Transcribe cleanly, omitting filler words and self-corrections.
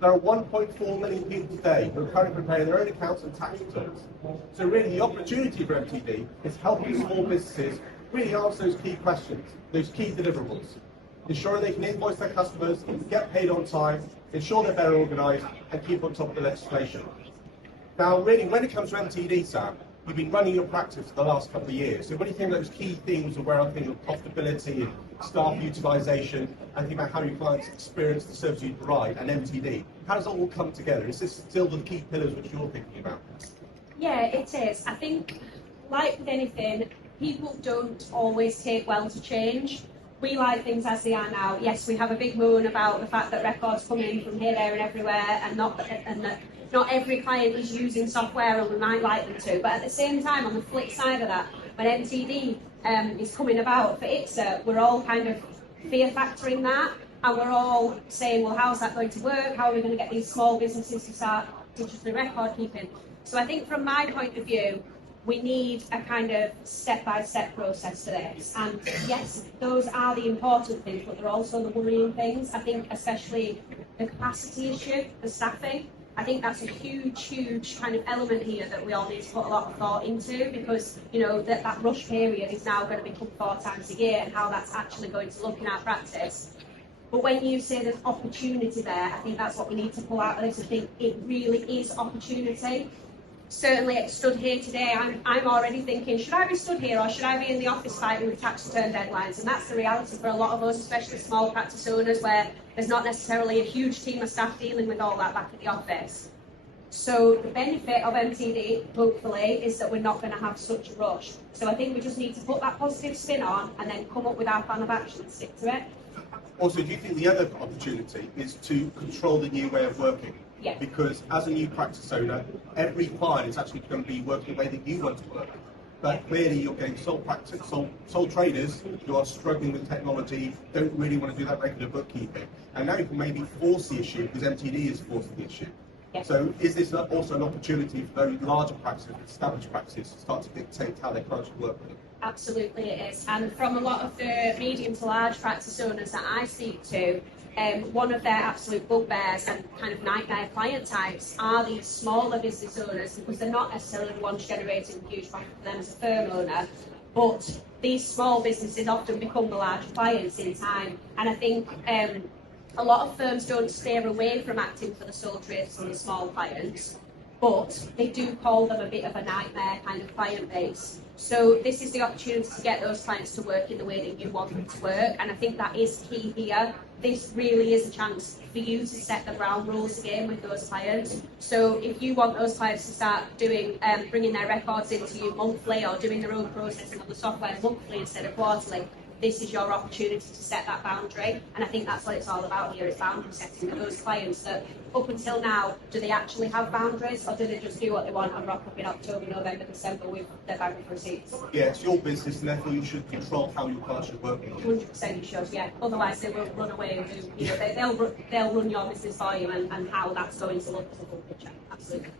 There are 1.4 million people today who are currently preparing their own accounts and tax returns. So really the opportunity for MTD is helping small businesses really answer those key questions, those key deliverables, ensuring they can invoice their customers, get paid on time, ensure they're better organised, and keep on top of the legislation. Now, really, when it comes to MTD, Sam, you've been running your practice for the last couple of years. So what do you think those key themes are where I think of profitability and staff utilisation, and think about how your clients experience the service you provide and MTD? How does it all come together? Is this still the key pillars which you're thinking about? Yeah, it is. I think, like with anything, people don't always take well to change. We like things as they are now. Yes, we have a big moan about the fact that records come in from here, there and everywhere, and that not every client is using software, and we might like them to. But at the same time, on the flip side of that, when MTD is coming about for ITSA, we're all kind of fear factoring that, and we're all saying, well, how's that going to work? How are we going to get these small businesses to start digitally record keeping? So I think from my point of view, we need a kind of step-by-step process to this. And yes, those are the important things, but they're also the worrying things. I think especially the capacity issue, the staffing. I think that's a huge kind of element here that we all need to put a lot of thought into, because you know that rush period is now going to become 4 times a year, and how that's actually going to look in our practice. But when you say there's opportunity there, I think that's what we need to pull out of this. I think it really is opportunity. Certainly, stood here today, I'm already thinking, should I be stood here or should I be in the office fighting with tax return deadlines? And that's the reality for a lot of us, especially small practice owners, where there's not necessarily a huge team of staff dealing with all that back at the office. So the benefit of MTD, hopefully, is that we're not going to have such a rush. So I think we just need to put that positive spin on and then come up with our plan of action and stick to it. Also, do you think the other opportunity is to control the new way of working? Yeah. Because as a new practice owner, every client is actually going to be working the way that you want to work. But clearly you're getting sole traders who are struggling with technology, don't really want to do that regular bookkeeping. And now you can maybe force the issue because MTD is forcing the issue. Yeah. So is this also an opportunity for those larger practices, established practices, to start to dictate how their clients should work with them? Absolutely it is. And from a lot of the medium to large practice owners that I speak to, one of their absolute bugbears and kind of nightmare client types are these smaller business owners, because they're not necessarily the ones generating huge profit for them as a firm owner, but these small businesses often become the large clients in time. And I think a lot of firms don't steer away from acting for the sole traders and the small clients, but they do call them a bit of a nightmare kind of client base. So this is the opportunity to get those clients to work in the way that you want them to work, and I think that is key here. This really is a chance for you to set the ground rules again with those clients. So if you want those clients to start doing, bringing their records into you monthly, or doing their own processing of the software monthly instead of quarterly, this is your opportunity to set that boundary. And I think that's what it's all about here, is boundary setting with those clients that up until now, do they actually have boundaries, or do they just do what they want and rock up in October, November, December with their bank receipts? Yeah, it's your business, and therefore you should control how your clients should work with you. 100% you should, yeah. Otherwise they will run away and do, you know, they'll run your business for you, and how that's going to look as a full picture. Absolutely.